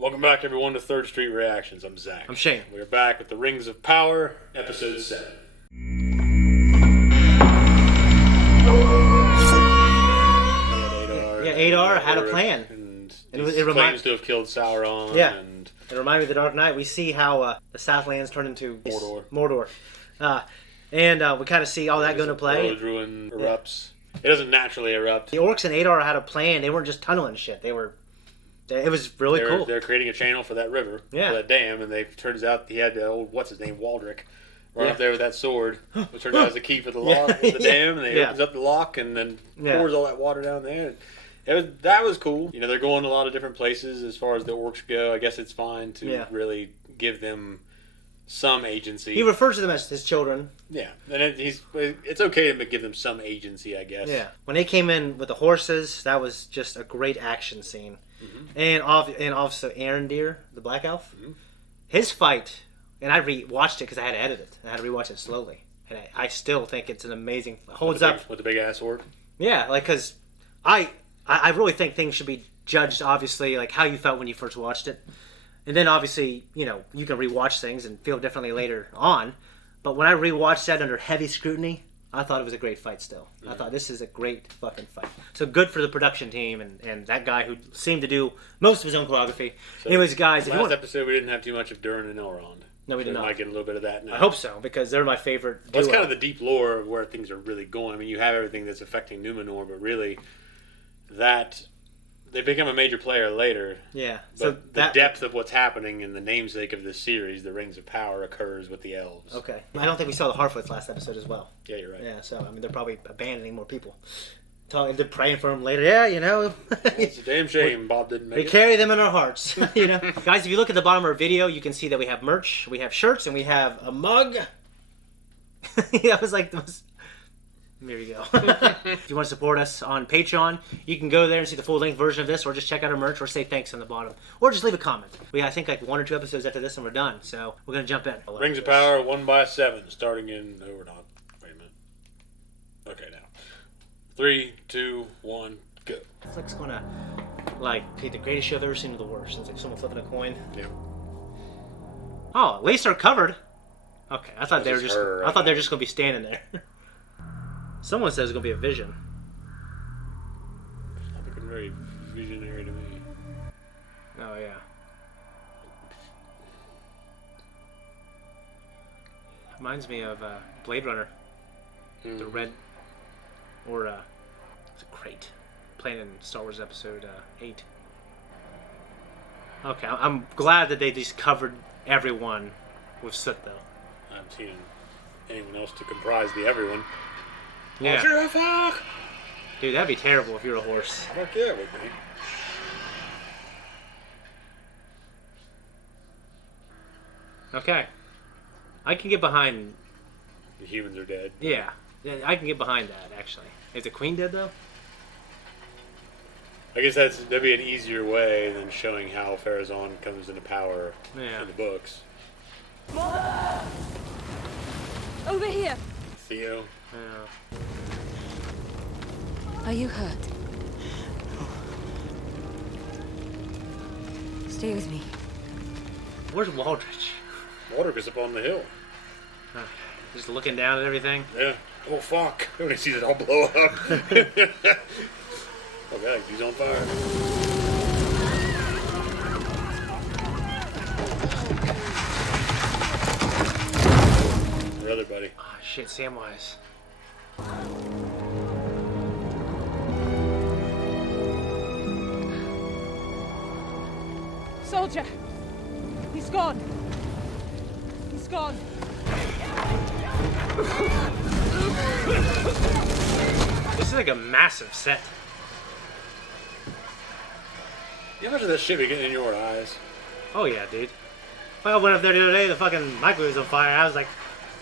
Welcome back, everyone, to Third Street Reactions. I'm Zach. I'm Shane. We're back with The Rings of Power, Episode 7. Adar had a plan. And it claims to have killed Sauron. Yeah. And it reminded me of The Dark Knight. We see how the Southlands turned into Mordor. And we kind of see all that going to play. Druin erupts. Yeah. It doesn't naturally erupt. The orcs and Adar had a plan. They weren't just tunneling shit. It was really cool. They're creating a channel for that river, for that dam, and turns out he had the old, what's his name, Waldrick, right up there with that sword, which turned out as a key for the lock of the dam, and they opens up the lock and then pours all that water down there. That was cool. You know, they're going to a lot of different places as far as the orcs go. I guess it's fine to really give them some agency. He refers to them as his children. Yeah, and it's okay to give them some agency, I guess. Yeah, when they came in with the horses, that was just a great action scene. Mm-hmm. And also Elendil, the Black Elf, his fight, and I rewatched it because I had to edit it. I had to rewatch it slowly, and I still think it's an amazing. Holds up with the big ass sword. Yeah, like because I really think things should be judged obviously like how you felt when you first watched it, and then obviously you can rewatch things and feel differently later on. But when I rewatched that under heavy scrutiny, I thought it was a great fight still. I thought this is a great fucking fight. So good for the production team and that guy who seemed to do most of his own choreography. So anyways, guys, last episode we didn't have too much of Durin and Elrond. No, we did not. We might get a little bit of that now. I hope so, because they're my favorite duo. Well, it's kind of the deep lore of where things are really going. I mean, you have everything that's affecting Numenor, but really they become a major player later. Yeah. So the depth of what's happening in the namesake of this series, the Rings of Power, occurs with the elves. Okay. I don't think we saw the Harfoots last episode as well. Yeah, you're right. Yeah, so, I mean, they're probably abandoning more people. They're praying for them later. Yeah, It's a damn shame Bob didn't make it. We carry them in our hearts, Guys, if you look at the bottom of our video, you can see that we have merch, we have shirts, and we have a mug. That was like the most... There you go. If you want to support us on Patreon, you can go there and see the full-length version of this, or just check out our merch, or say thanks on the bottom, or just leave a comment. I think like 1 or 2 episodes after this and we're done, so we're going to jump in. Rings of Power 1x7, starting in... No, we're not. Wait a minute. Okay, now. 3, 2, 1, go. It's like it's going to, be the greatest show I've ever seen or the worst. It's like someone flipping a coin. Yeah. Oh, at least they're covered. Okay, I thought they were just going to be standing there. Someone says it's going to be a vision. It's not looking very visionary to me. Oh, yeah. Reminds me of Blade Runner. The red... Or, it's great. Playing in Star Wars Episode 8. Okay, I'm glad that they just covered everyone with soot, though. I haven't seen anyone else to comprise the everyone. Yeah. Fuck! Dude, that'd be terrible if you're a horse. Fuck yeah, it would be. Okay. I can get behind... The humans are dead. Yeah. I can get behind that, actually. Is the queen dead, though? I guess that'd be an easier way than showing how Pharazôn comes into power in the books. Mother! Over here! Theo. Yeah. Are you hurt? Stay with me. Where's Waldrich? Waldrick is up on the hill. Just looking down at everything? Yeah. Oh, fuck. When he sees it all blow up. Oh, God, he's on fire. Your other buddy. Oh, shit, Samwise. Soldier! He's gone! He's gone! This is like a massive set. You imagine this shit be getting in your eyes? Oh yeah, dude. I went up there the other day, the fucking microwave was on fire. I was like,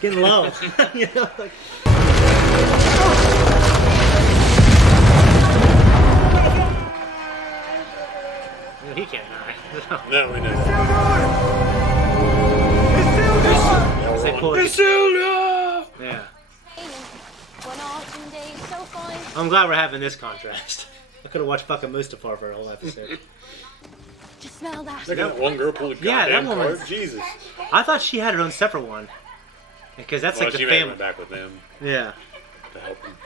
getting low. Like... He can't die. No, we know. Isildur! Yeah. I'm glad we're having this contrast. I could have watched fucking Mustafar for a whole episode. you smell that? Look at that one girl pulled a goddamn card. Jesus. I thought she had her own separate one. Because that's like the family. Went back with them. Yeah. To help them.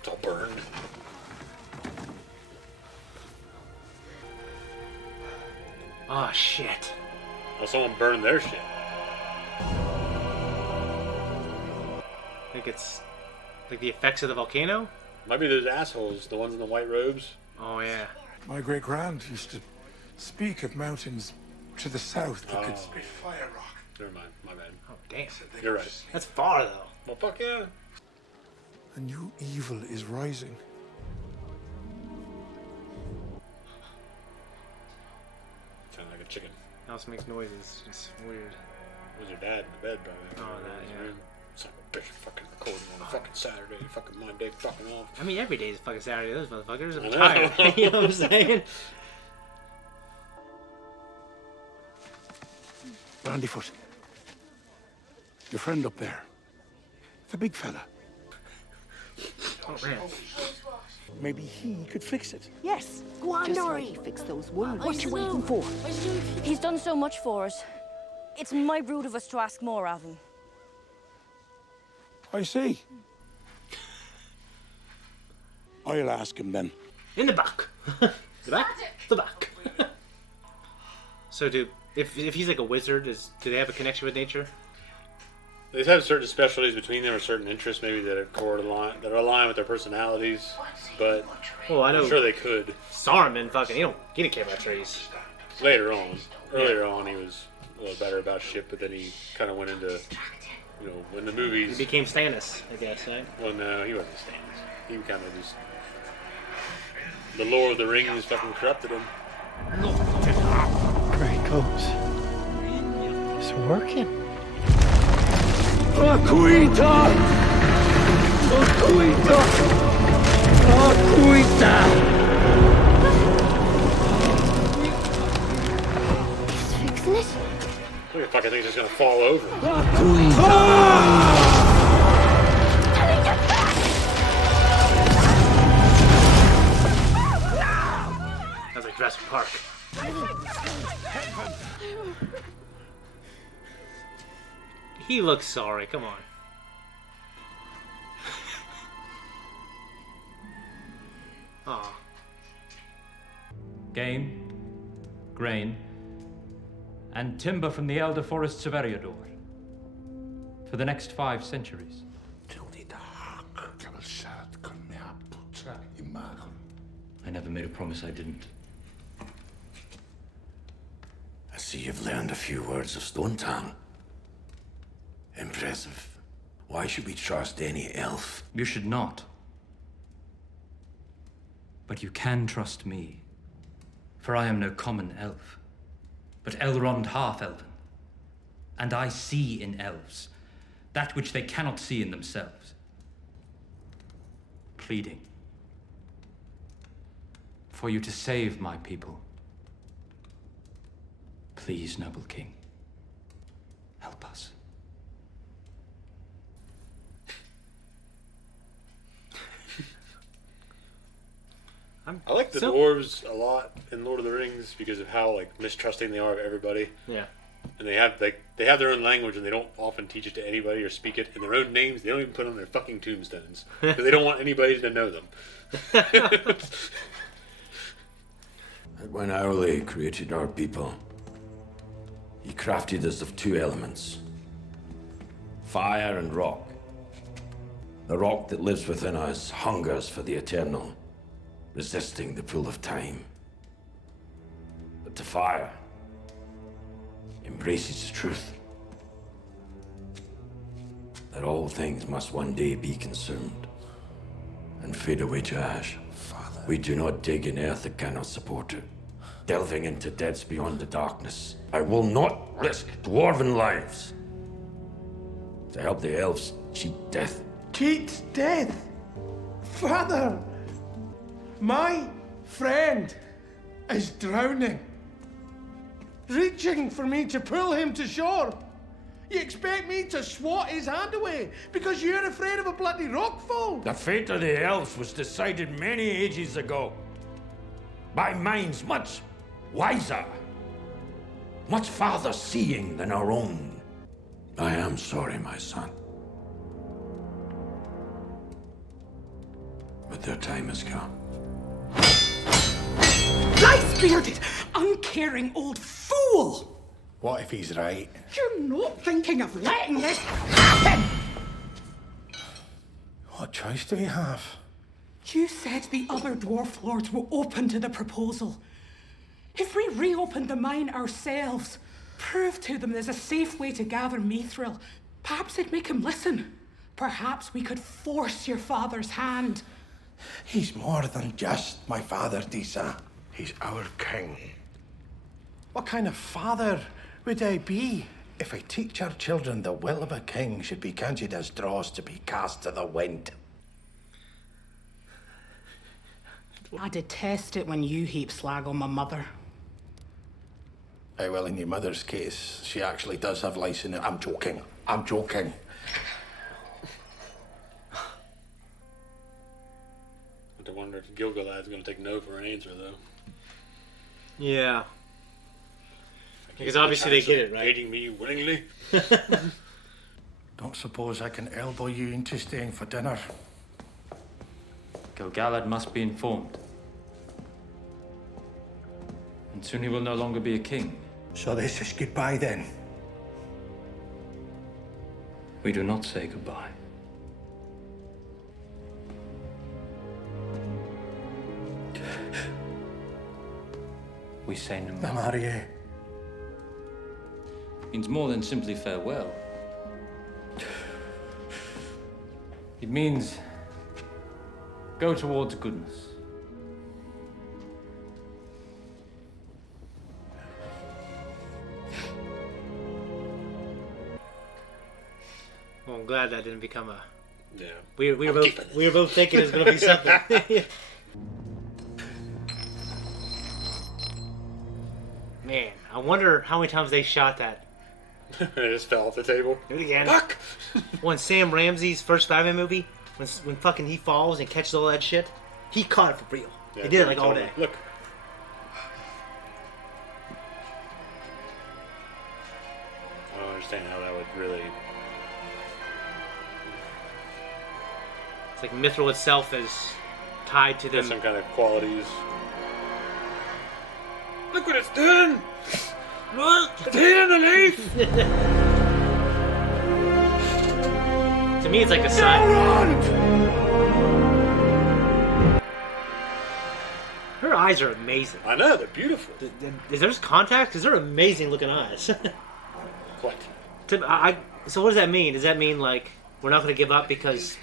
It's all burned. Oh, shit. Oh, someone burned their shit. I think it's like the effects of the volcano? Might be those assholes, the ones in the white robes. Oh, yeah. My great-grand used to speak of mountains to the south that could spit fire rock. Never mind, my bad. Oh, damn. You're right. That's far, though. Well, fuck yeah. A new evil is rising. Sound like a chicken. House makes noises. It's weird. Was your dad in the bed, probably? Oh, that, yeah. Son of a bitch, fucking recording on a fucking Saturday, fucking Monday, fucking off. I mean, every day is fucking Saturday. Those motherfuckers. I'm tired. You know what I'm saying? Brandyfoot. Your friend up there. The big fella. Oh, man. Maybe he could fix it. Yes, go on, Dory. Fix those wounds. What you waiting for? He's done so much for us. It's my brood of us to ask more of him. I see. I'll ask him then. In the back. The back? The back. So, if he's like a wizard, do they have a connection with nature? They have certain specialties between them or certain interests maybe that are aligned with their personalities, but I'm sure they could. Saruman, fucking, he don't care about trees. Later on. Earlier on, he was a little better about shit, but then he kind of went into, in the movies... He became Stannis, I guess, right? Well, no, he wasn't Stannis. He kind of just... The Lord of the Rings fucking corrupted him. Very close. It's working. Akuita! Akuita! Akuita! He's fixing it. Look at fucking thing's just gonna fall over. Akuita! That's like Jurassic Park. He looks sorry, come on. Aw. Game, grain, and timber from the elder forests of Eriador for the next 5 centuries. I never made a promise I didn't. I see you've learned a few words of Stone Tongue. Impressive. Why should we trust any elf? You should not. But you can trust me, for I am no common elf, but Elrond half-elven. And I see in elves that which they cannot see in themselves. Pleading for you to save my people. Please, noble king, help us. I like the dwarves a lot in Lord of the Rings because of how mistrusting they are of everybody. Yeah. And they have their own language and they don't often teach it to anybody or speak it in their own names. They don't even put it on their fucking tombstones because they don't want anybody to know them. When Aule created our people, he crafted us of 2 elements, fire and rock. The rock that lives within us hungers for the eternal, resisting the pull of time. But the fire embraces the truth that all things must one day be consumed and fade away to ash. Father. We do not dig in earth that cannot support it, delving into depths beyond the darkness. I will not risk dwarven lives to help the elves cheat death. Cheat death? Father! My friend is drowning. Reaching for me to pull him to shore. You expect me to swat his hand away because you're afraid of a bloody rockfall? The fate of the elves was decided many ages ago by minds much wiser, much farther seeing than our own. I am sorry, my son. But their time has come. Lice-bearded, uncaring old fool! What if he's right? You're not thinking of letting this happen! What choice do we have? You said the other dwarf lords were open to the proposal. If we reopened the mine ourselves, prove to them there's a safe way to gather mithril, perhaps they'd make him listen. Perhaps we could force your father's hand. He's more than just my father, Disa. He's our king. What kind of father would I be if I teach our children the will of a king should be counted as dross to be cast to the wind? I detest it when you heap slag on my mother. Aye, well, in your mother's case, she actually does have lice in it. I'm joking. I'm joking. I wonder if Gilgalad's going to take no for an answer, though. Yeah. Because obviously they get it, right? Hating me willingly. Don't suppose I can elbow you into staying for dinner. Gilgalad must be informed. And soon he will no longer be a king. So this is goodbye then? We do not say goodbye. We say no more. Marie. Means more than simply farewell. It means go towards goodness. Well, I'm glad that didn't become a. Yeah. We were both thinking it was going to be something. Man, I wonder how many times they shot that. It just fell off the table. Do it again. Fuck! When Sam Ramsey's first Spider-Man movie, when fucking he falls and catches all that shit, he caught it for real. Yeah, he did it like all day. Look. I don't understand how that would really... It's like mithril itself is tied to them. Some kind of qualities. Look what it's doing! Look! It's hitting the leaf! To me, it's like a sign. Her eyes are amazing. I know, they're beautiful. Is there just contact? Because they're amazing looking eyes. What? So what does that mean? Does that mean, like, we're not going to give up because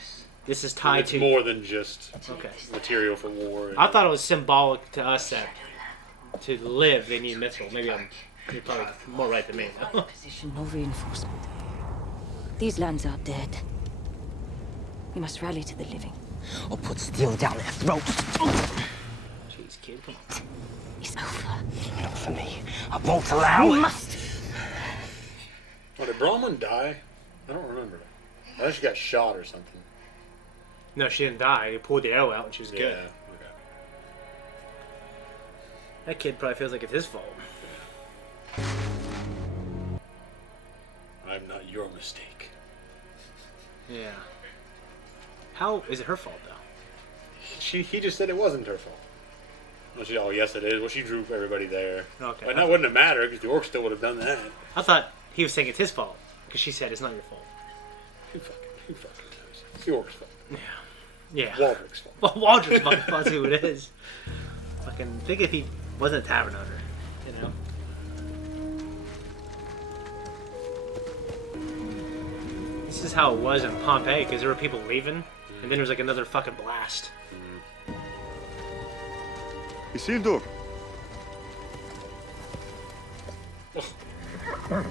this is tied it's to... more than just okay. material for war. I thought it was symbolic to us that to live, they need mithril. Maybe you're probably more right than me. Position, no reinforcement. These lands are dead. We must rally to the living. Or put steel down their throats. Jeez, kid, come on. It's over. Not for me. I won't allow it. We must. Oh, did Bronwyn die? I don't remember. I think she got shot or something. No, she didn't die. They pulled the arrow out and she was Yeah, good. okay. That kid probably feels like it's his fault. I'm not your mistake. Yeah. How is it her fault though? He just said it wasn't her fault. Well, oh yes it is. Well, she drew everybody there. Okay. But that wouldn't have mattered because the orcs still would have done that. I thought he was saying it's his fault because she said it's not your fault. Who fucking knows? It's the orcs' fault. Yeah. Waldrick's fault. Well, Waldrick's fucking fault. That's who it is. Fucking think if he wasn't a tavern owner, you know. This is how it was in Pompeii because there were people leaving, and then there was like another fucking blast. Isildur! God damn it.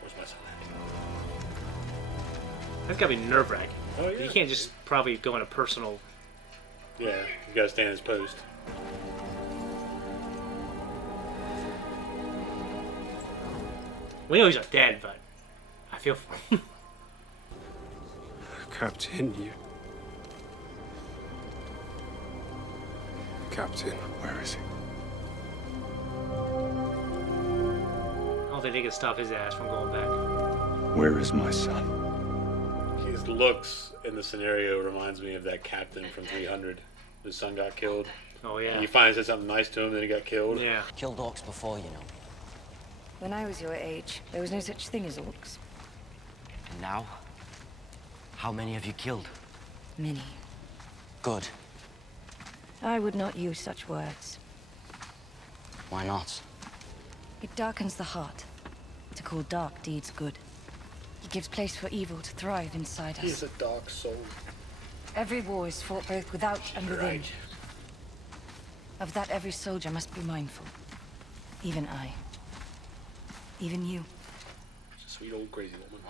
Where's my son at? That's gotta be nerve-wracking. Oh, yeah. You can't just probably go on a personal... Yeah, you gotta stand his post. We know he's not dead, but I feel for him. Captain, you... Captain, where is he? I don't think they can stop his ass from going back. Where is my son? His looks in the scenario reminds me of that captain from 300. His son got killed. Oh, yeah. And he finally said something nice to him, then he got killed. Yeah. Killed orcs before, you know. When I was your age, there was no such thing as orcs. And now? How many have you killed? Many. Good. I would not use such words. Why not? It darkens the heart to call dark deeds good. It gives place for evil to thrive inside us. He's a dark soul. Every war is fought both without and within. Right. Of that, every soldier must be mindful. Even I. Even you. She's a sweet old crazy woman.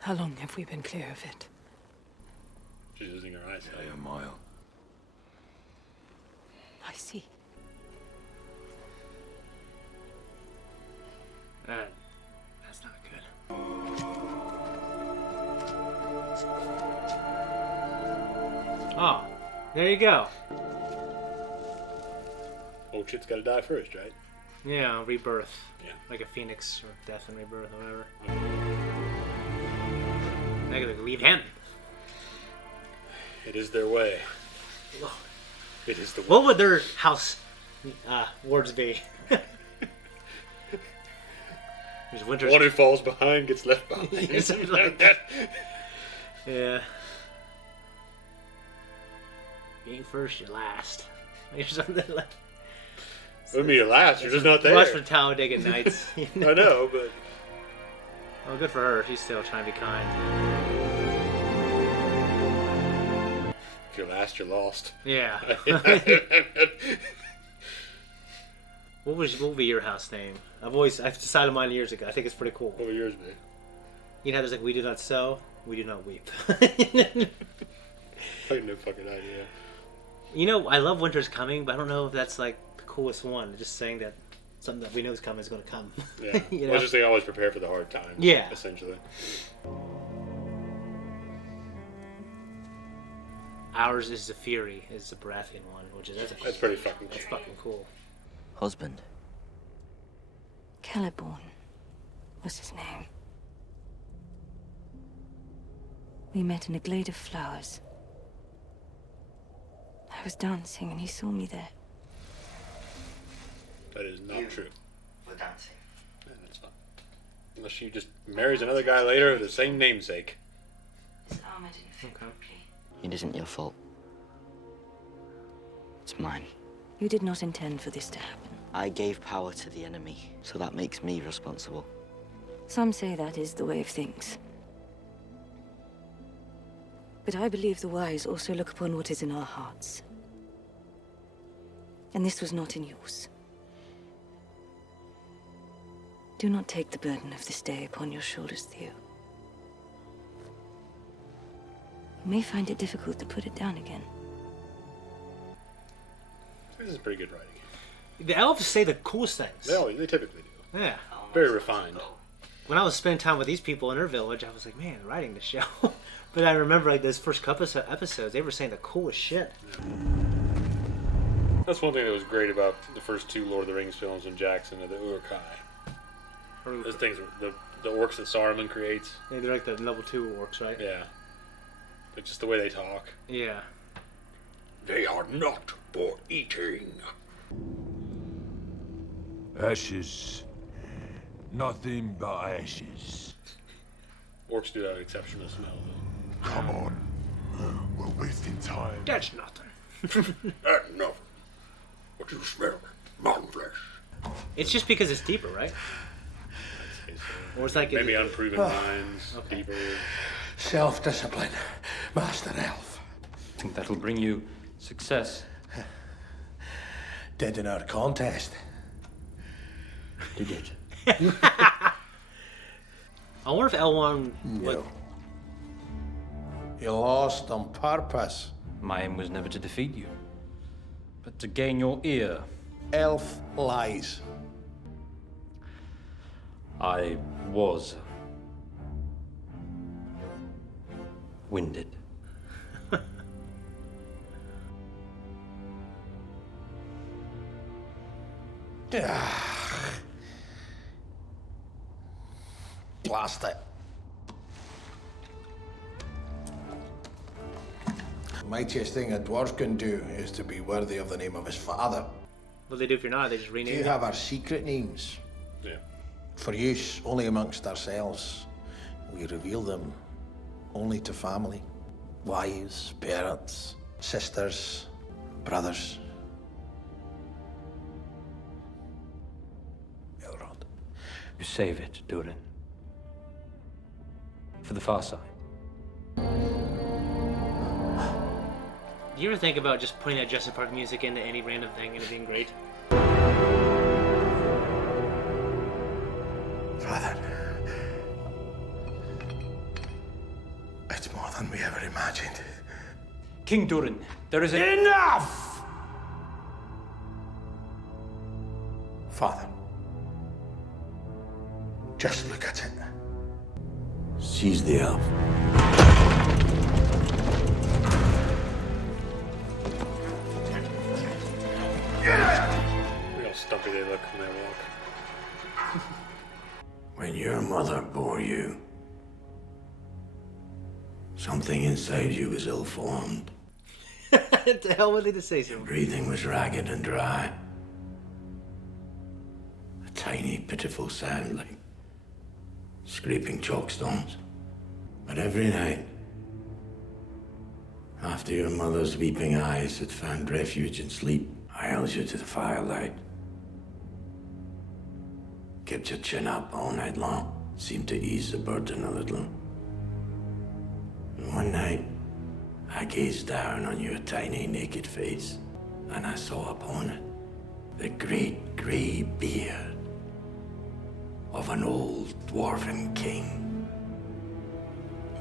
How long have we been clear of it? She's losing her eyes. A mile. I see. That's not good. Oh, there you go. Old shit's gotta die first, right? Yeah, rebirth. Yeah. Like a phoenix or death and rebirth or whatever. I gotta leave him. It is their way. It is the way. What would their house words be? There's winter's... One who falls behind gets left behind. Like that. Yeah. You ain't first, you're last. Or something like. What do you mean you're last? You're just not there. Much for Talladega Nights. I know, but... Well, good for her. She's still trying to be kind. If you're last, you're lost. Yeah. What would be your house name? I've decided mine years ago. I think it's pretty cool. What would yours be? You know, there's like, we do not sow, we do not weep. I have no fucking idea. You know, I love Winter's Coming, but I don't know if that's like the coolest one. Just saying that something that we know is coming is going to come. Yeah. You know? Well, just they always prepare for the hard times. Yeah. Essentially. Ours is the Fury, is the Baratheon one, which is that's pretty fucking cool. That's fucking cool. Husband. Celeborn was his name. We met in a glade of flowers. I was dancing and he saw me there. That is not true. We're dancing. Yeah, that's fine. Unless she just marries another guy later with the same namesake. His armor didn't fit properly. It isn't your fault. It's mine. You did not intend for this to happen. I gave power to the enemy, so that makes me responsible. Some say that is the way of things. But I believe the wise also look upon what is in our hearts. And this was not in yours. Do not take the burden of this day upon your shoulders, Theo. You may find it difficult to put it down again. This is pretty good writing. The elves say the coolest things. They typically do. Yeah. Very refined. When I was spending time with these people in their village, I was like, man, writing the show. But I remember like those first couple of episodes, they were saying the coolest shit. Yeah. That's one thing that was great about the first two Lord of the Rings films when Jackson and the Uruk-hai. Those things, the orcs that Saruman creates. Yeah, they're like the level 2 orcs, right? Yeah. Like just the way they talk. Yeah. They are not for eating. Ashes. Nothing but ashes. Orcs do have exceptional smell, though. Come on. We're wasting time. That's nothing. That's nothing. What you smell? Mountain flesh. It's just because it's deeper, right? Or it's like maybe unproven minds, okay. deeper. Self-discipline, Master Elf. I think that'll bring you success. Did in our contest. Did it? I wonder if L1 would... No. You lost on purpose. My aim was never to defeat you, but to gain your ear. Elf lies. I was winded. Blast it. The mightiest thing a dwarf can do is to be worthy of the name of his father. What do they do if you're not? They just rename Do you it? have our secret names? Yeah. For use only amongst ourselves. We reveal them only to family. Wives, parents, sisters, brothers. Elrond. You save it, Durin. For the far side. Do you ever think about just putting that Jurassic Park music into any random thing and it being great? Father, it's more than we ever imagined. King Durin, there is a... Enough! Father, just look at it. Seize the elf. Look how stumpy they look when they walk. When your mother bore you, something inside you was ill-formed. What the hell would they just say so? Breathing was ragged and dry. A tiny, pitiful sound like scraping chalkstones. But every night, after your mother's weeping eyes had found refuge in sleep, I held you to the firelight. Kept your chin up all night long. Seemed to ease the burden a little. And one night, I gazed down on your tiny naked face, and I saw upon it the great grey beard of an old dwarven king.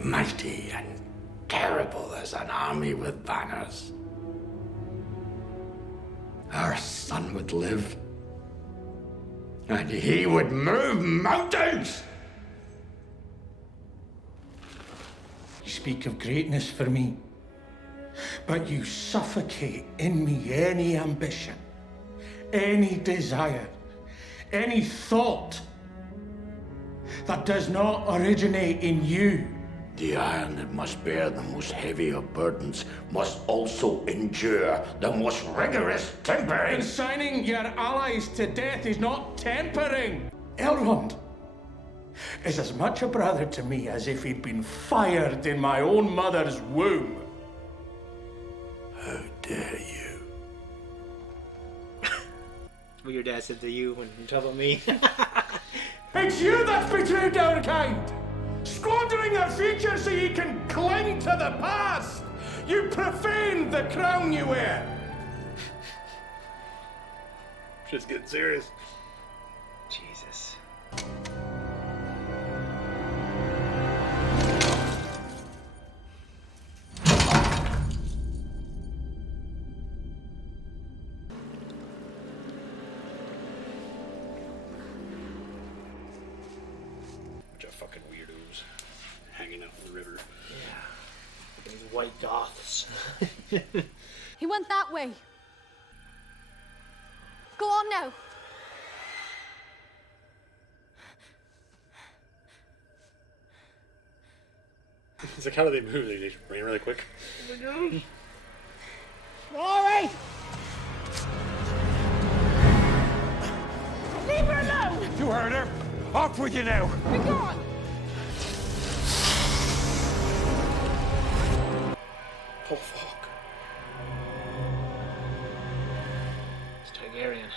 Mighty and terrible as an army with banners. Our son would live, and he would move mountains! You speak of greatness for me, but you suffocate in me any ambition, any desire, any thought that does not originate in you. The iron that must bear the most heavy of burdens must also endure the most rigorous tempering. Consigning your allies to death is not tempering. Elrond is as much a brother to me as if he'd been fired in my own mother's womb. How dare you? What your dad said to you when you talk about me. It's you that's betrayed our kind! Squandering our future so you can cling to the past! You profaned the crown you wear! Just getting serious. Jesus. Bunch of fucking weirdos hanging out in the river. Yeah. These white goths. He went that way. Go on now. It's like, how do they move? They just ran really quick. All right. Leave her alone. You heard her. Off with you now. Be gone. Oh, fuck. It's Targaryen.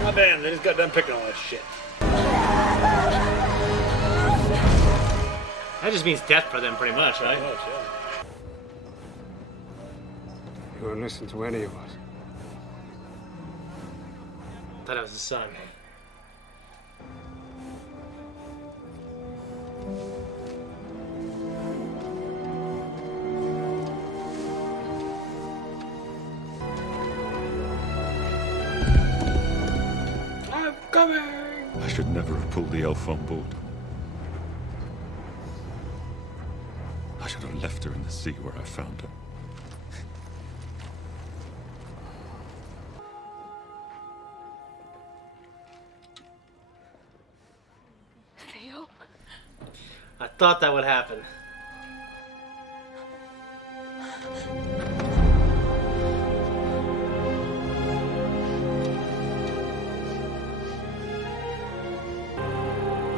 God damn, they just got done picking all that shit. That just means death for them, pretty much, right? Pretty much, yeah. You won't listen to any of us. Thought it was the son. should never have pulled the elf on board. I should have left her in the sea where I found her. Theo? I thought that would happen.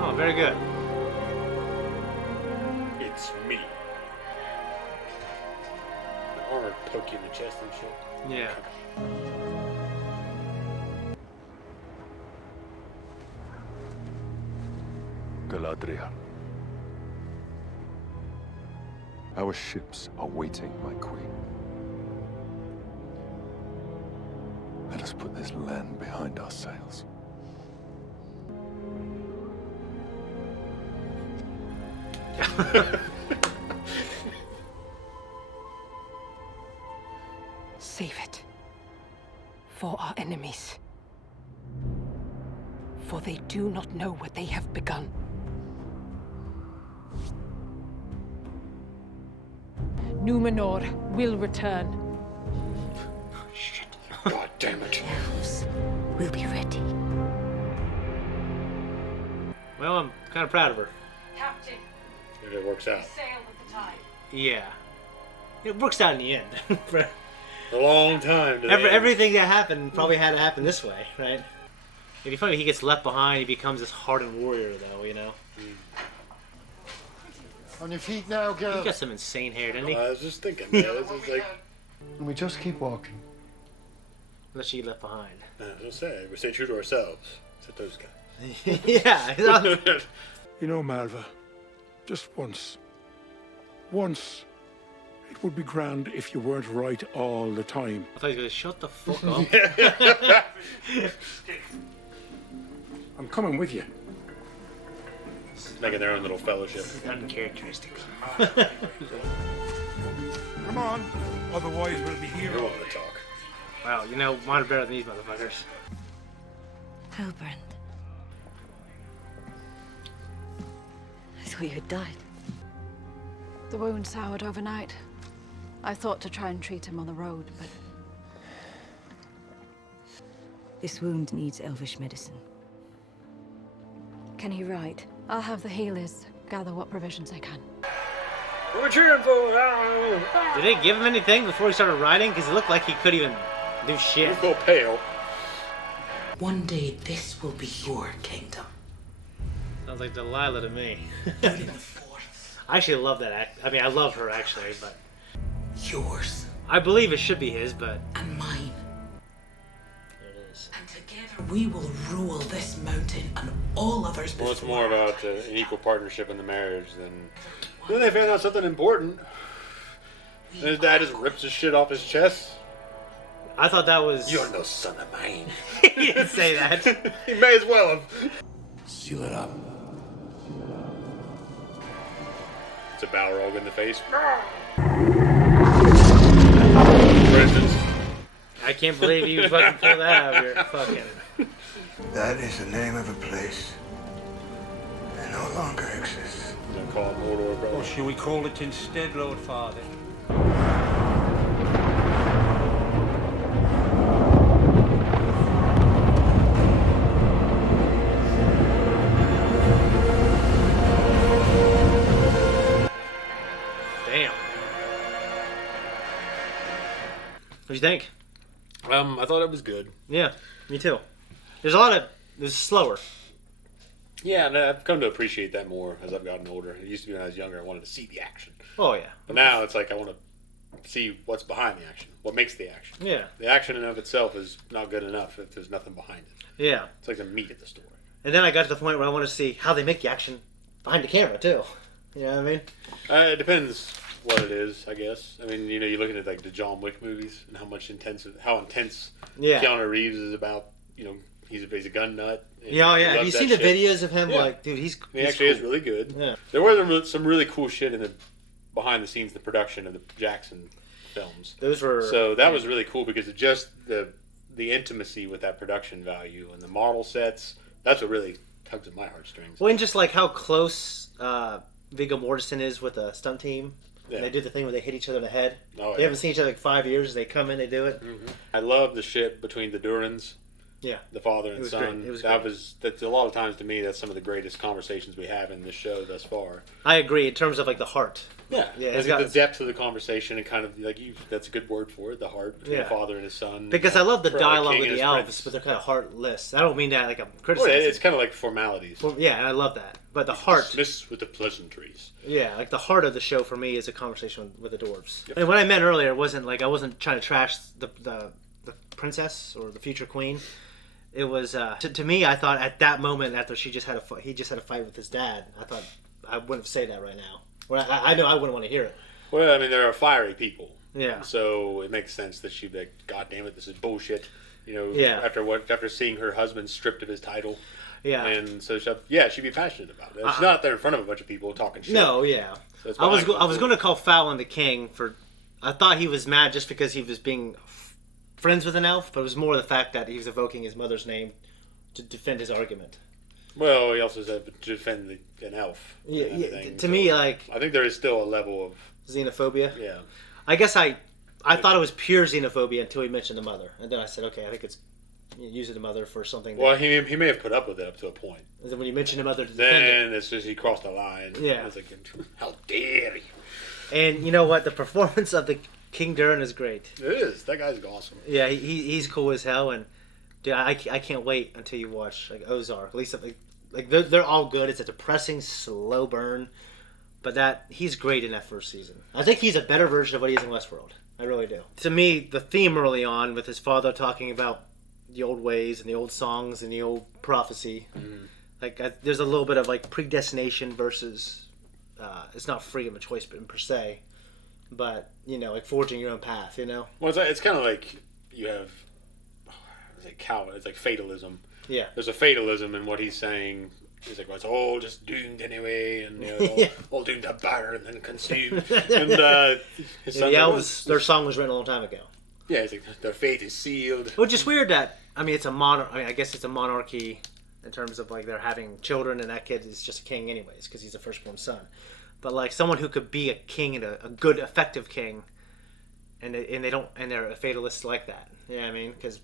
Oh, very good. It's me. The armor poke you in the chest and shit. Yeah. Galadriel. Our ships are waiting, my queen. Let us put this land behind our sails. Save it. For our enemies. For they do not know what they have begun. Numenor will return. Shit. God damn it. Elves will be ready. Well, I'm kind of proud of her. Captain, If it works out. sail with the tide. Yeah. It works out in the end. For a long time. To the end. Everything that happened probably had to happen this way, right? It'd be funny if he gets left behind, he becomes this hardened warrior, though, you know? On your feet now, girl. He got some insane hair, didn't he? I was just thinking, man. This is like... And we just keep walking. Unless you get left behind. I was gonna say, we stay true to ourselves. Except those guys. Yeah. You know, Malva, just once, it would be grand if you weren't right all the time. I thought he was going to shut the fuck up. I'm coming with you. Making their own little fellowship. Uncharacteristic. Come on, otherwise we'll be here. You want to talk. Wow, you know, mine are better than these motherfuckers. Halbrand. I thought you had died. The wound soured overnight. I thought to try and treat him on the road, but... This wound needs elvish medicine. Can he ride? I'll have the healers gather what provisions they can. What are we cheering for? I don't know. Did they give him anything before he started riding? Because it looked like he couldn't even do shit. He's a little pale. One day this will be your kingdom. Sounds like Delilah to me. I actually love that act. I mean, I love her actually, but Yours. I believe it should be his, but And mine. there it is. And together we will rule this mountain and all others before. Well, it's more about an equal partnership in the marriage than... Then they found out something important. And his dad just rips his shit off his chest. I thought that was... You're no son of mine. He didn't say that. He may as well have. Seal it up. It's a Balrog in the face. For instance. I can't believe you fucking pulled that out of your fucking... That is the name of a place that no longer exists. Don't call it Mordor, brother. Or shall we call it instead, Lord Father? Damn. What'd you think? I thought it was good. Yeah, me too. There's a lot of... It was slower. Yeah, and I've come to appreciate that more as I've gotten older. It used to be when I was younger, I wanted to see the action. Oh, yeah. But now it's like I want to see what's behind the action. What makes the action. Yeah. The action in and of itself is not good enough if there's nothing behind it. Yeah. It's like the meat of the story. And then I got to the point where I want to see how they make the action behind the camera, too. You know what I mean? It depends what it is, I guess. I mean, you know, you're looking at like the John Wick movies and how intense Yeah. Keanu Reeves is about. You know, he's a gun nut. Yeah, oh, yeah. Have you seen the shit. videos of him? Yeah. Like, dude, he's He actually is really good. Yeah. There was some really cool shit in the behind the scenes, the production of the Jackson films. Those were so that was really cool because of just the intimacy with that production value and the model sets. That's what really tugs at my heartstrings. Well, and just like how close Viggo Mortensen is with a stunt team. Yeah. And they do the thing where they hit each other in the head. They haven't seen each other in 5 years. They come in, they do it. Mm-hmm. I love the shit between the Durins. Yeah. The father and son. Great. It was that's a lot of times to me, that's some of the greatest conversations we have in this show thus far. I agree in terms of like the heart. Yeah. The depth of the conversation and kind of like that's a good word for it, the heart between the father and his son. Because I love the dialogue with the elves, but they're kind of heartless. I don't mean that like I'm criticizing. Well, it's kind of like formalities. Well, yeah, I love that. But the heart. Dismiss with the pleasantries. Yeah, like the heart of the show for me is a conversation with the dwarves. Yep. And what I meant earlier wasn't like I wasn't trying to trash the princess or the future queen. It was to me. I thought at that moment after he just had a fight with his dad. I thought I wouldn't say that right now. Well, I know I wouldn't want to hear it. Well, I mean, there are fiery people. Yeah. So it makes sense that she'd be like, God damn it, this is bullshit. You know, after seeing her husband stripped of his title. Yeah. And so she'd be passionate about it. She's not there in front of a bunch of people talking shit. No, yeah. So I was going to call Fallon the king for. I thought he was mad just because he was being friends with an elf, but it was more the fact that he was evoking his mother's name to defend his argument. Well, he also said to defend an elf. Yeah, to me, like... I think there is still a level of... xenophobia? Yeah. I guess I thought it was pure xenophobia until he mentioned the mother. And then I said, okay, I think it's using the mother for something... Well, he may have put up with it up to a point. And then when you mentioned the mother to defend it... Then it's just he crossed the line. Yeah. I was like, how dare you? And you know what? The performance of the King Durin is great. It is. That guy's awesome. Yeah, he's cool as hell. And dude, I can't wait until you watch like Ozark. At least like they're all good. It's a depressing, slow burn, but he's great in that first season. I think he's a better version of what he is in Westworld. I really do. To me, the theme early on with his father talking about the old ways and the old songs and the old prophecy, there's a little bit of like predestination versus it's not freedom of choice, but per se. But, you know, like forging your own path, you know? Well, it's kind of like you have, it's like fatalism. Yeah. There's a fatalism in what he's saying. He's like, well, it's all just doomed anyway, and you know, all doomed to burn and consume. And his son, their song was written a long time ago. Yeah, he's like, their fate is sealed. Which is weird that, I mean, I guess it's a monarchy in terms of like they're having children, and that kid is just a king anyways because he's a firstborn son. But like someone who could be a king and a good, effective king, and they're a fatalist like that. You know what I mean? Because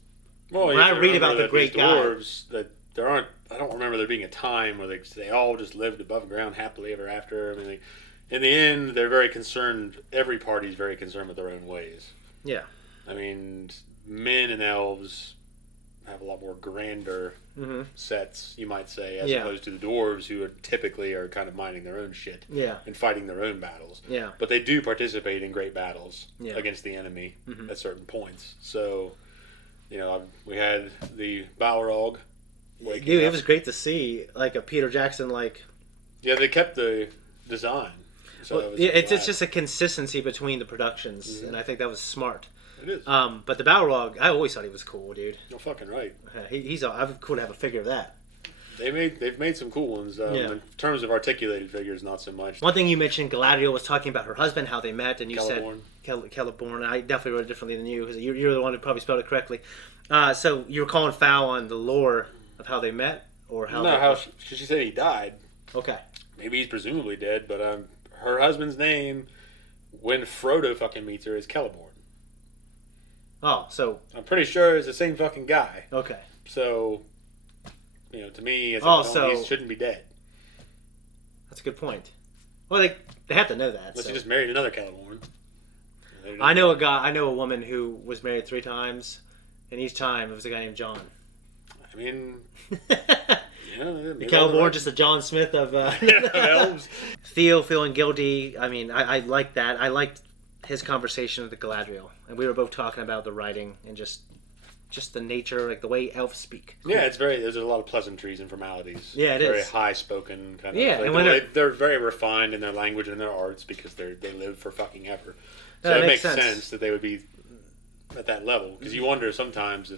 when I read about the great dwarves, that there aren't. I don't remember there being a time where they all just lived above ground happily ever after. I mean, in the end, they're very concerned. Every party's very concerned with their own ways. Yeah. I mean, men and elves have a lot more grander sets, you might say, as opposed to the dwarves, who typically are kind of minding their own shit and fighting their own battles. Yeah. But they do participate in great battles against the enemy at certain points. So, you know, we had the Balrog. Dude, it was great to see like a Peter Jackson like. Yeah, they kept the design. So it's just a consistency between the productions, and I think that was smart. It is. But the Balrog, I always thought he was cool, dude. You're fucking right. I'm cool to have a figure of that. They've made some cool ones. In terms of articulated figures, not so much. One thing you mentioned, Galadriel was talking about her husband, how they met, and you said Celeborn. I definitely wrote it differently than you because you're the one who probably spelled it correctly. So you were calling foul on the lore of how they met, or how? No, she said he died. Okay. Maybe he's presumably dead, but her husband's name, when Frodo fucking meets her, is Celeborn. Oh, so I'm pretty sure it's the same fucking guy. Okay. So, you know, to me, it's he shouldn't be dead. That's a good point. Well, they have to know that. Unless he just married another Celeborn. I know a woman who was married 3 times, and each time it was a guy named John. I mean, Celeborn, just a John Smith of elves. Theo feeling guilty. I mean, I like that. I liked his conversation with the Galadriel, and we were both talking about the writing and just the nature, like the way elves speak. Cool. Yeah, there's a lot of pleasantries and formalities. Yeah, it is very high spoken kind of. Yeah, like, and when they're very refined in their language and their arts because they live for fucking ever. So it makes sense that they would be at that level, because you wonder sometimes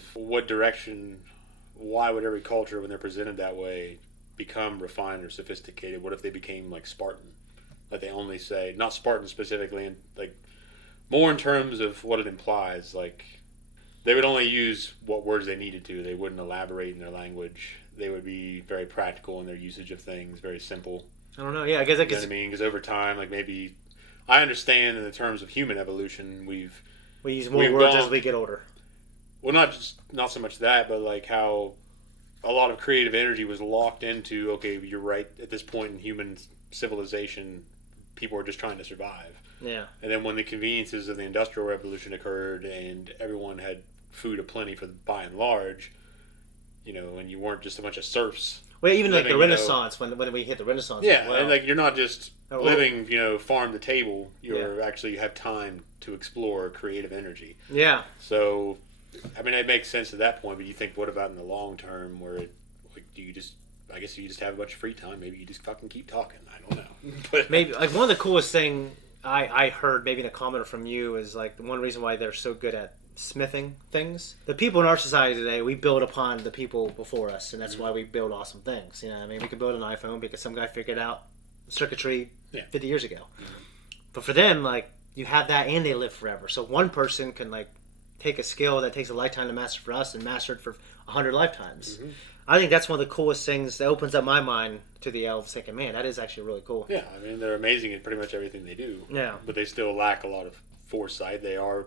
why would every culture, when they're presented that way, become refined or sophisticated? What if they became like Spartan? Like they only say, not Spartan specifically, and like more in terms of what it implies, like They would only use what words they needed to. They wouldn't elaborate in their language. They would be very practical in their usage of things, very simple. I don't know. Yeah, I guess you know what I mean? Because over time, like maybe I understand in the terms of human evolution, we use more words as we get older. Well, not so much that, but like how a lot of creative energy was locked into. Okay, you're right. At this point in human civilization, people are just trying to survive. Yeah. And then when the conveniences of the Industrial Revolution occurred, and everyone had food aplenty for by and large, you know, and you weren't just a bunch of serfs. Well, even like the Renaissance, when we hit the Renaissance. Yeah, and like you're not just living, you know, farm to table. You're actually have time to explore creative energy. Yeah. So, I mean, it makes sense at that point. But you think, what about in the long term, where do you just? I guess you just have a bunch of free time. Maybe you just fucking keep talking. I don't know. But maybe like one of the coolest thing I heard, maybe in a comment from you, is like the one reason why they're so good at smithing things. The people in our society today, we build upon the people before us, and that's why we build awesome things. You know what I mean? We could build an iPhone because some guy figured out circuitry 50 years ago. But for them, like, you have that and they live forever. So one person can like take a skill that takes a lifetime to master for us and master it for 100 lifetimes. I think that's one of the coolest things that opens up my mind to the elves, thinking, man, that is actually really cool. Yeah, I mean, they're amazing at pretty much everything they do. Yeah. But they still lack a lot of foresight. They are,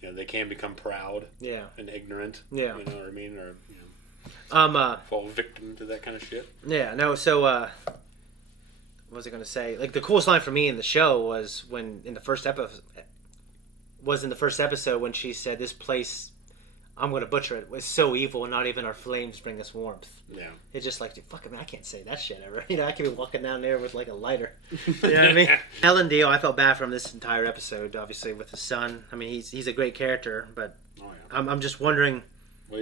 you know, they can become proud. Yeah. And ignorant. Yeah. You know what I mean? Or, you know, fall victim to that kind of shit. Yeah, no, so, what was I going to say? Like, the coolest line for me in the show was when, in the first episode, when she said, this place, I'm going to butcher it, was so evil and not even our flames bring us warmth. Yeah. It's just like, dude, fuck, man, I can't say that shit ever. You know, I could be walking down there with like a lighter. You know what I mean? Elendil, I felt bad for him this entire episode, obviously, with his son. I mean, he's a great character, but I'm just wondering. Well,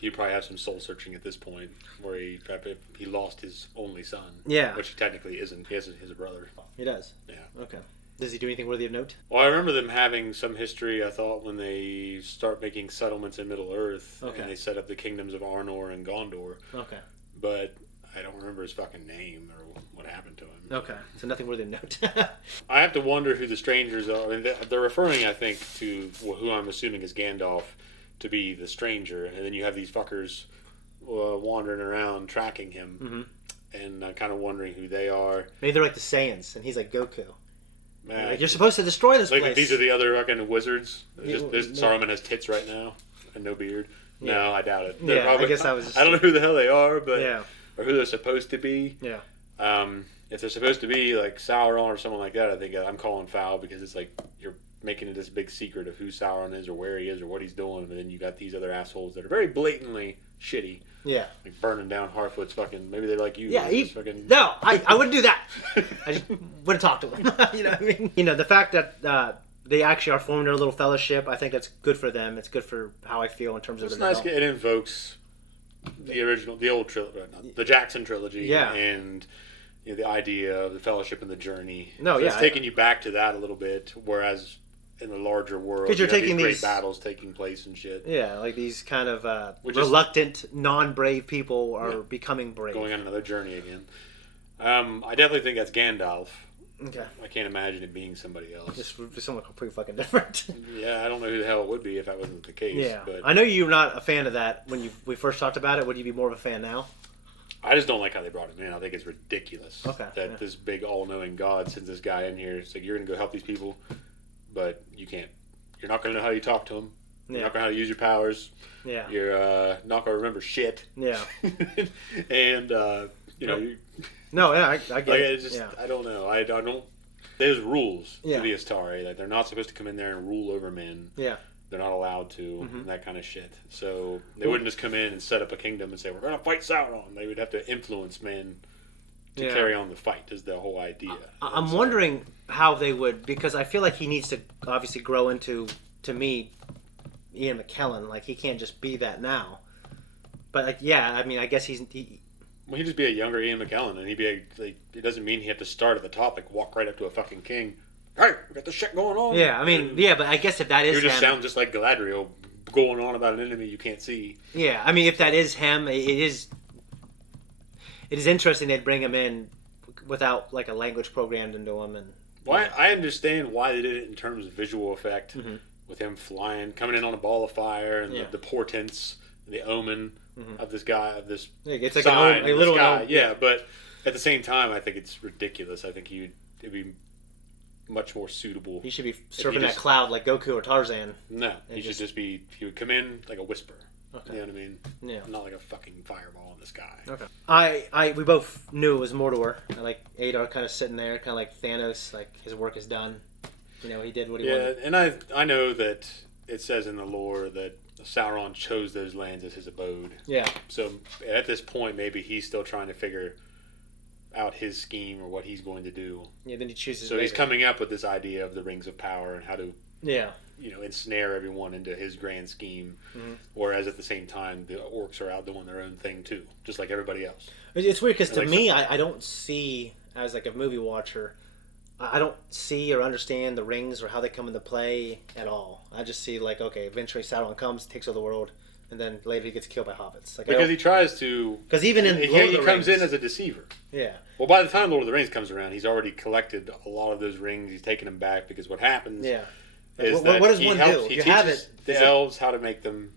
he probably has some soul searching at this point, where he lost his only son. Yeah. Which he technically isn't. He has a brother. He does? Yeah. Okay. Does he do anything worthy of note? Well, I remember them having some history, I thought, when they start making settlements in Middle-earth, and they set up the kingdoms of Arnor and Gondor. Okay. But I don't remember his fucking name or what happened to him. Okay, so nothing worthy of note. I have to wonder who the strangers are. I mean, they're referring, I think, to who I'm assuming is Gandalf to be the stranger, and then you have these fuckers wandering around tracking him, and I'm kind of wondering who they are. Maybe they're like the Saiyans, and he's like Goku. Like, you're supposed to destroy this place. These are the other fucking wizards. Saruman has tits right now and no beard. Yeah. No, I doubt it. Yeah, probably, I guess I was. I don't know who the hell they are, but or who they're supposed to be. Yeah. If they're supposed to be like Sauron or someone like that, I think I'm calling foul, because it's like you're making it this big secret of who Sauron is or where he is or what he's doing, and then you got these other assholes that are very blatantly shitty. Yeah. Like burning down Harfoot's fucking. Maybe they like you. Yeah. Fucking... No, I wouldn't do that. I just wouldn't talk to him. You know what I mean? You know, the fact that they actually are forming their little fellowship, I think that's good for them. It's good for how I feel in terms of. It's nice. It invokes the old trilogy, the Jackson trilogy. Yeah. And you know, the idea of the fellowship and the journey. No, so yeah. It's taking you back to that a little bit, whereas in the larger world, because you're taking these great battles taking place and shit. Yeah, like these kind of reluctant, non-brave people are becoming brave, going on another journey again. I definitely think that's Gandalf. Okay. I can't imagine it being somebody else. Just someone completely fucking different. Yeah, I don't know who the hell it would be if that wasn't the case. Yeah, but I know you're not a fan of that when we first talked about it. Would you be more of a fan now? I just don't like how they brought him in. I think it's ridiculous that this big all-knowing God sends this guy in here. It's like, you're going to go help these people, but you can't. You're not going to know how you talk to them. You're not going to know how to use your powers. Yeah. You're not going to remember shit. Yeah. And, you know... No, yeah, I get it. Just, I don't know. I don't... There's rules to the Astari. Like, they're not supposed to come in there and rule over men. Yeah. They're not allowed to, and that kind of shit. So they wouldn't just come in and set up a kingdom and say, we're going to fight Sauron. They would have to influence men to carry on the fight, is the whole idea. I'm wondering how they would, because I feel like he needs to obviously grow into, to me, Ian McKellen. Like, he can't just be that now. But, like, yeah, I mean, I guess he'd just be a younger Ian McKellen, and he'd be it doesn't mean he had to start at the top, like walk right up to a fucking king. Hey, we got this shit going on. Yeah, I mean, but I guess if that is him... You just him, sound just like Galadriel going on about an enemy you can't see. Yeah, I mean, if that is him, it is interesting they'd bring him in without, like, a language programmed into him. And I understand why they did it in terms of visual effect, with him flying, coming in on a ball of fire, and the portents, the omen of this guy, of this it's like sign, a little sky. Yeah, but at the same time, I think it's ridiculous. I think it'd be much more suitable. He should be surfing that cloud like Goku or Tarzan. No, he should just be. He would come in like a whisper. Okay. You know what I mean? Yeah. Not like a fucking fireball in the sky. Okay. We both knew it was Mordor. Like Adar kind of sitting there, kind of like Thanos. Like his work is done. You know, he did what he wanted. Yeah, and I know that it says in the lore that Sauron chose those lands as his abode. Yeah. So at this point, maybe he's still trying to figure out his scheme or what he's going to do. Yeah, then he chooses. So he's coming up with this idea of the Rings of Power and how to, ensnare everyone into his grand scheme. Mm-hmm. Whereas at the same time, the orcs are out doing their own thing too, just like everybody else. It's weird because to me, I don't see, as like a movie watcher, I don't see or understand the rings or how they come into play at all. I just see like, okay, eventually Sauron comes, takes over the world, and then later he gets killed by hobbits. Like, because he tries to. Because even in he comes in as a deceiver. Yeah. Well, by the time Lord of the Rings comes around, he's already collected a lot of those rings. He's taken them back because what happens? Yeah. Is what does one do? He teaches the elves how to make them,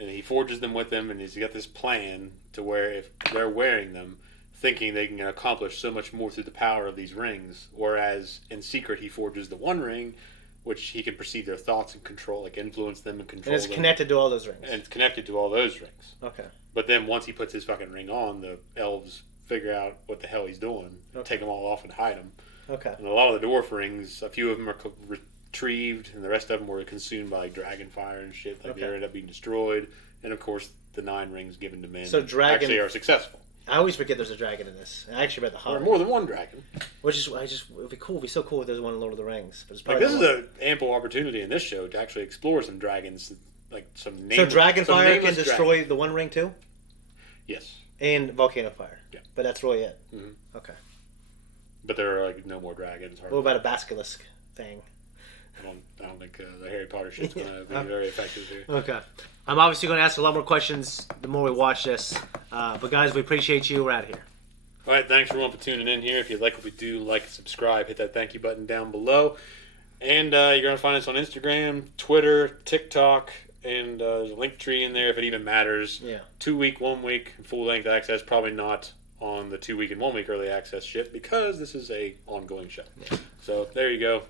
and he forges them with them, and he's got this plan to where if they're wearing them, thinking they can accomplish so much more through the power of these rings, whereas in secret he forges the One Ring, which he can perceive their thoughts and control, like influence them and control them. And it's connected to all those rings. And it's connected to all those rings. Okay. But then once he puts his fucking ring on, the elves figure out what the hell he's doing, take them all off and hide them. Okay. And a lot of the dwarf rings, a few of them are retrieved, and the rest of them were consumed by like dragon fire and shit. Like they ended up being destroyed. And of course, the 9 rings given to men actually are successful. I always forget there's a dragon in this. I actually read the Hobbit. There's more than one dragon. Which is, it'd be cool. It'd be so cool if there's one in Lord of the Rings. But it's like this is an ample opportunity in this show to actually explore some dragons, like some nameless. So Dragonfire can destroy the One Ring too. Yes. And Volcano Fire. Yeah. But that's really it. Mm-hmm. Okay. But there are like no more dragons. What about a basilisk thing? I don't think the Harry Potter shit's going to be very effective here. Okay. I'm obviously going to ask a lot more questions the more we watch this. But guys, we appreciate you. We're out of here. All right. Thanks everyone for tuning in here. If you like what we do, like and subscribe. Hit that thank you button down below. And you're going to find us on Instagram, Twitter, TikTok, and there's a link tree in there if it even matters. Yeah. 2 week, 1 week, full length access. Probably not on the 2 week and 1 week early access shit because this is a ongoing show. Yeah. So there you go.